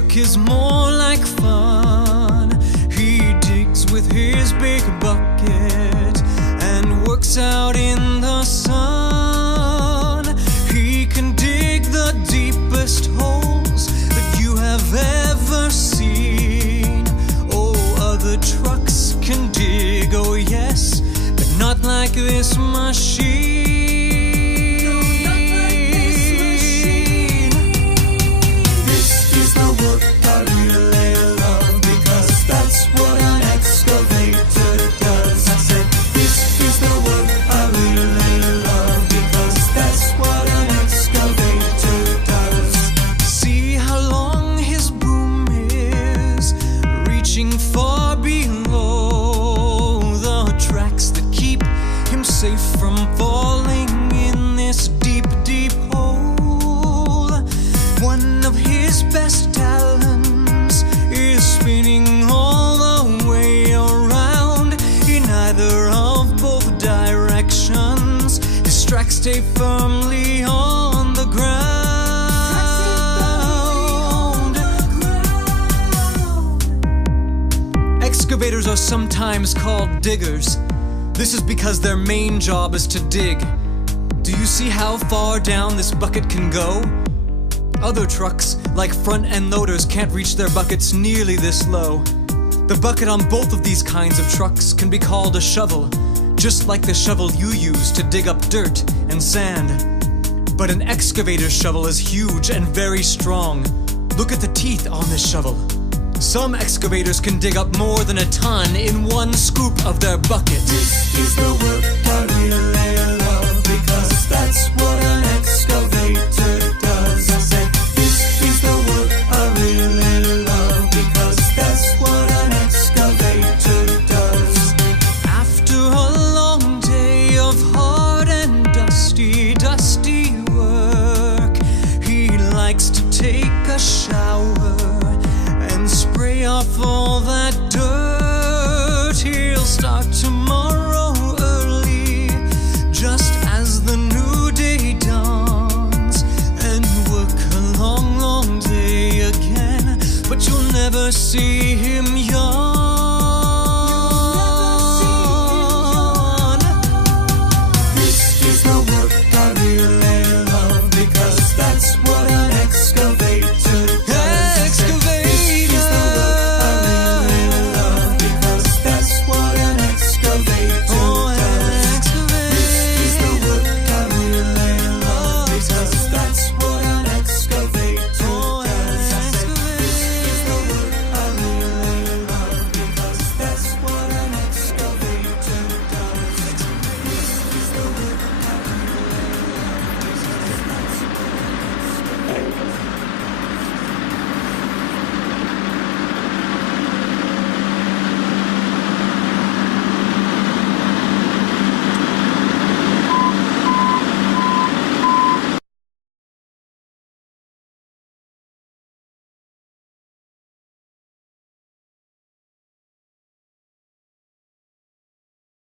work is more like fun. He digs with his big bucket and works out in the sun. He can dig the deepest holes that you have ever seen. Oh, other trucks can dig, oh yes, but not like this machine. Far below the tracks that keep him safe from falling in this deep, deep hole. One of his best talents is spinning all the way around in either of both directions. His tracks stay firmly on the ground. Excavators are sometimes called diggers. This is because their main job is to dig. Do you see how far down this bucket can go? Other trucks, like front-end loaders, can't reach their buckets nearly this low. The bucket on both of these kinds of trucks can be called a shovel, just like the shovel you use to dig up dirt and sand. But an excavator shovel is huge and very strong. Look at the teeth on this shovel. Some excavators can dig up more than a ton in one scoop of their bucket. This is the work I really love, because that's what an excavator does. I said, this is the work I really love, because that's what an excavator does. After a long day of hard and dusty, dusty work, he likes to take a shower and spray off all that dirt. He'll start tomorrow early, just as the new day dawns, and work a long, long day again. But you'll never see him yawn.